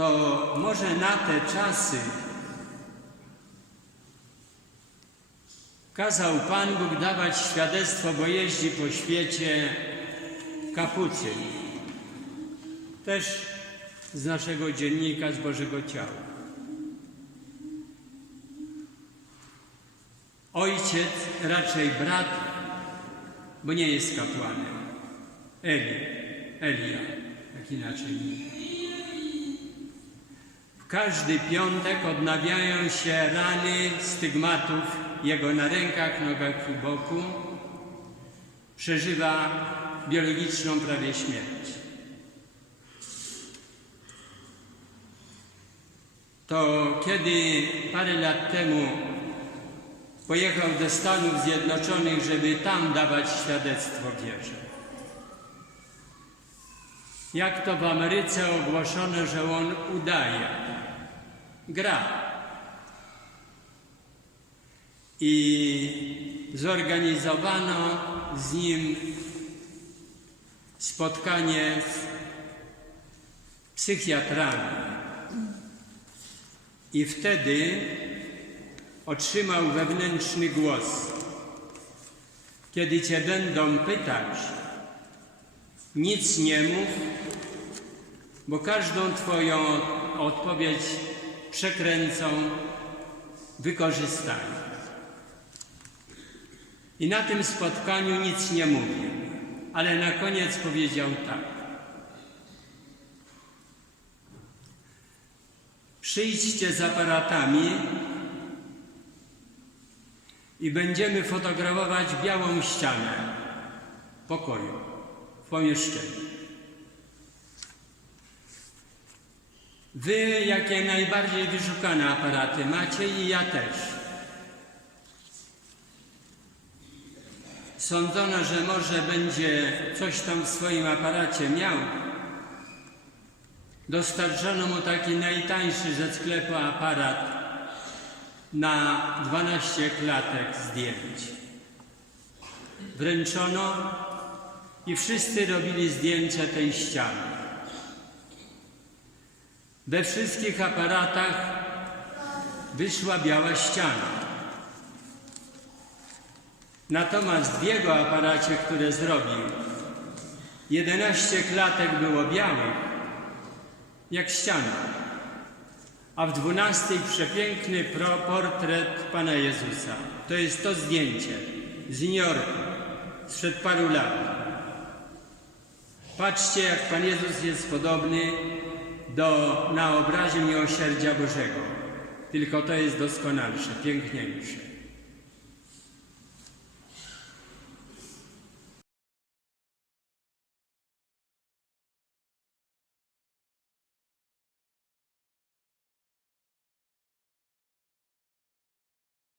to może na te czasy kazał Pan Bóg dawać świadectwo, bo jeździ po świecie kapucyn. Też z naszego dziennika, z Bożego Ciała. Ojciec, raczej brat, bo nie jest kapłanem. Eli, Elia, jak inaczej mówi. Każdy piątek odnawiają się rany stygmatów jego na rękach, nogach i boku. Przeżywa biologiczną prawie śmierć. To kiedy parę lat temu pojechał do Stanów Zjednoczonych, żeby tam dawać świadectwo wierze. Jak to w Ameryce ogłoszono, że on udaje, gra. I zorganizowano z nim spotkanie z psychiatrami. I wtedy otrzymał wewnętrzny głos. Kiedy cię będą pytać, nic nie mów, bo każdą Twoją odpowiedź przekręcą, wykorzystają. I na tym spotkaniu nic nie mówił, ale na koniec powiedział tak. Przyjdźcie z aparatami i będziemy fotografować białą ścianę pokoju pomieszczeniu. Wy jakie najbardziej wyszukane aparaty macie i ja też. Sądzono, że może będzie coś tam w swoim aparacie miał. Dostarczono mu taki najtańszy ze sklepu aparat na 12 klatek zdjęć. Wręczono i wszyscy robili zdjęcia tej ściany. We wszystkich aparatach wyszła biała ściana. Natomiast w jego aparacie, które zrobił, 11 klatek było białych, jak ściana, a w dwunastej przepiękny pro portret Pana Jezusa. To jest to zdjęcie z New Yorku sprzed paru lat. Patrzcie, jak Pan Jezus jest podobny do, na obrazie miłosierdzia Bożego. Tylko to jest doskonalsze, piękniejsze.